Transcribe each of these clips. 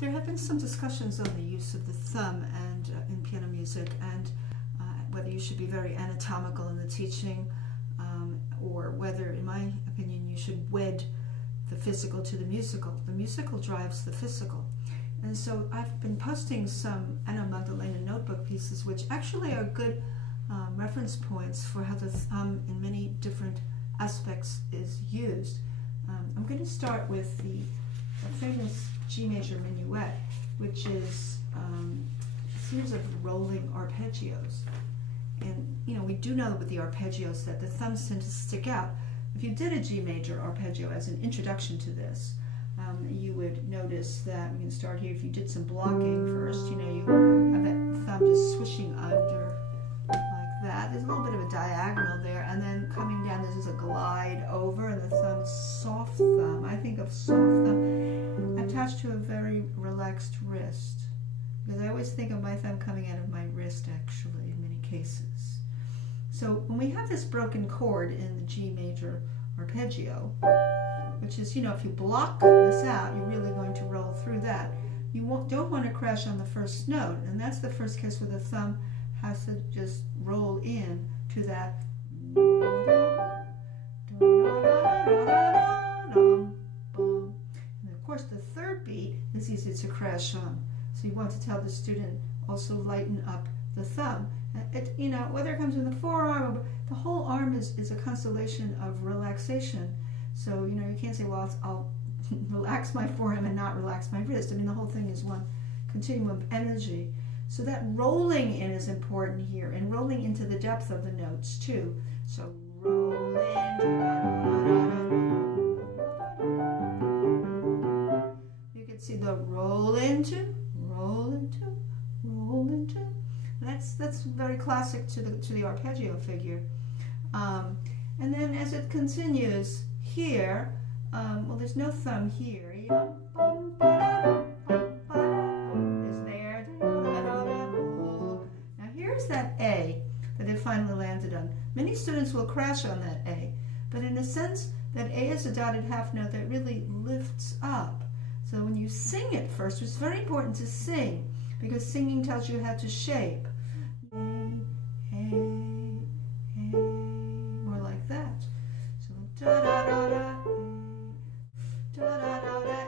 There have been some discussions on the use of the thumb and in piano music, and whether you should be very anatomical in the teaching, or whether, in my opinion, you should wed the physical to the musical. The musical drives the physical. And so I've been posting some Anna Magdalena notebook pieces, which actually are good reference points for how the thumb in many different aspects is used. I'm going to start with the famous G major minuet, which is a series of rolling arpeggios. And you know, we do know with the arpeggios that the thumbs tend to stick out. If you did a G major arpeggio as an introduction to this, you would notice that we can start here. If you did some blocking first, you know, you have that thumb just swishing under like that. There's a little bit of a diagonal there, and then coming down, this is a glide over, and the thumb, soft thumb. I think of soft thumb attached to a very relaxed wrist, because I always think of my thumb coming out of my wrist, actually, in many cases. So when we have this broken chord in the G major arpeggio, which is, you know, if you block this out, you're really going to roll through that. You don't want to crash on the first note, and that's the first case where the thumb has to just roll in to that. And of course, the third beat is easy to crash on. So you want to tell the student also lighten up the thumb. You know, whether it comes in the forearm, or the whole arm is a constellation of relaxation. So, you know, you can't say, well, I'll relax my forearm and not relax my wrist. I mean, the whole thing is one continuum of energy. So that rolling in is important here, and rolling into the depth of the notes too. So roll in. You can see the roll into, roll into, roll into. That's very classic to the arpeggio figure. And then as it continues here, well, there's no thumb here. Is there? Now here's that A that it finally landed on. Many students will crash on that A, but in a sense, that A is a dotted half note that really lifts up. So when you sing it first, it's very important to sing, because singing tells you how to shape. More like that. So da da da da, da da da da, da da da da.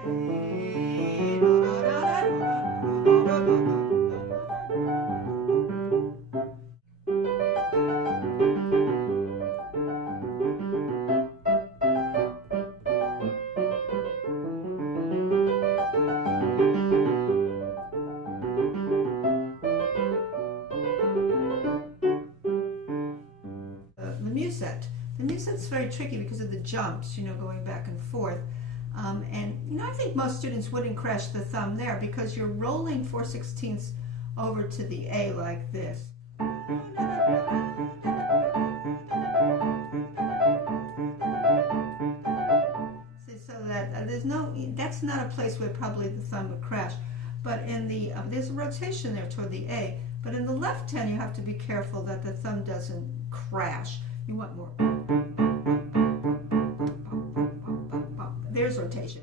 The muset's very tricky because of the jumps, you know, going back and forth. And, you know, I think most students wouldn't crash the thumb there, because you're rolling 4/16 over to the A like this. So that there's no, that's not a place where probably the thumb would crash. But in the, there's a rotation there toward the A. But in the left hand, you have to be careful that the thumb doesn't crash. You want more. There's rotation.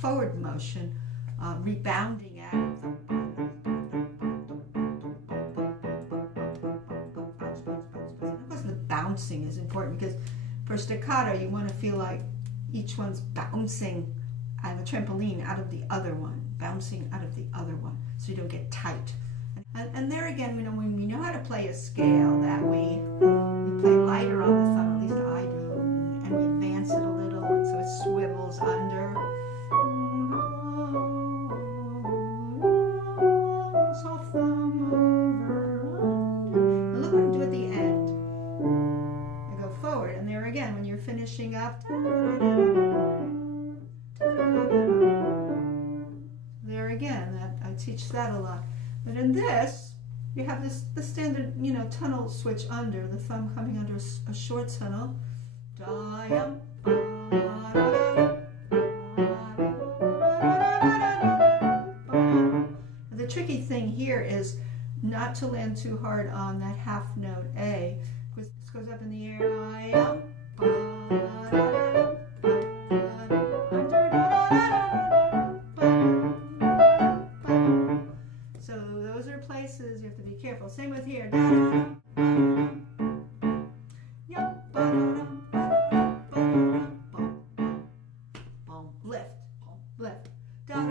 Forward motion, rebounding out. Of course, the bouncing is important, because for staccato, you want to feel like each one's bouncing on a trampoline out of the other one, bouncing out of the other one, so you don't get tight. And there again, when we know how to play a scale that we play lighter on the thumb, at least I do, and we advance it a little, and so it swivels under. So thumb over, under. And look what I do at the end. I go forward, and there again, when you're finishing up, there again, I teach that a lot. But in this, you have the standard, tunnel switch under, the thumb coming under a short tunnel. The tricky thing here is not to land too hard on that half note A, because this goes up in the air. Places you have to be careful. Same with here. Lift, lift, lift,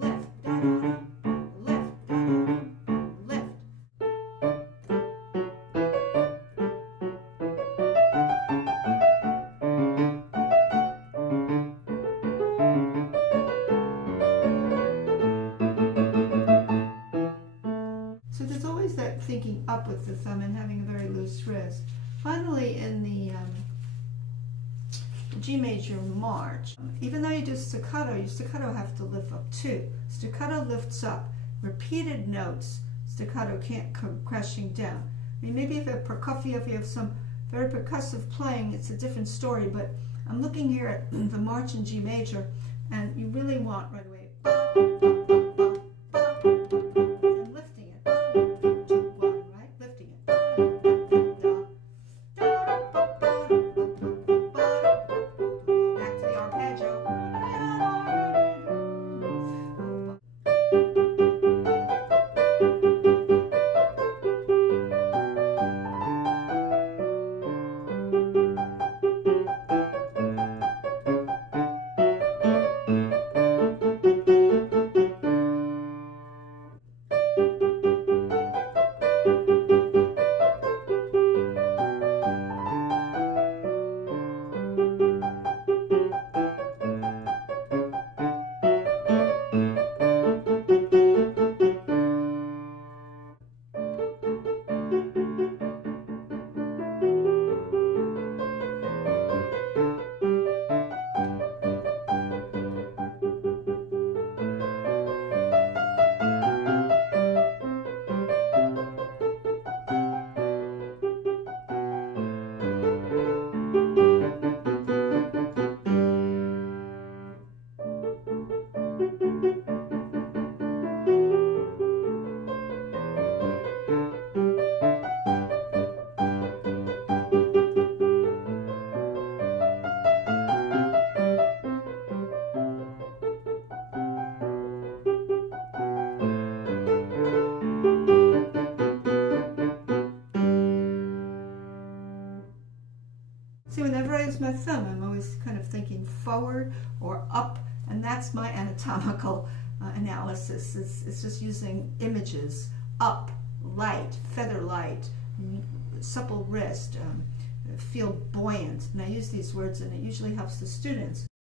lift, lift. So there's always that thinking up with the thumb and having a very loose wrist. Finally, in the G major march, even though you do staccato, your staccato have to lift up too. Staccato lifts up. Repeated notes, staccato can't come crashing down. I mean, maybe if you have some very percussive playing, it's a different story, but I'm looking here at the march in G major, and you really want right away. See, whenever I use my thumb, I'm always kind of thinking forward or up, and that's my anatomical analysis. It's just using images: up, light, feather light, supple wrist, feel buoyant. And I use these words, and it usually helps the students.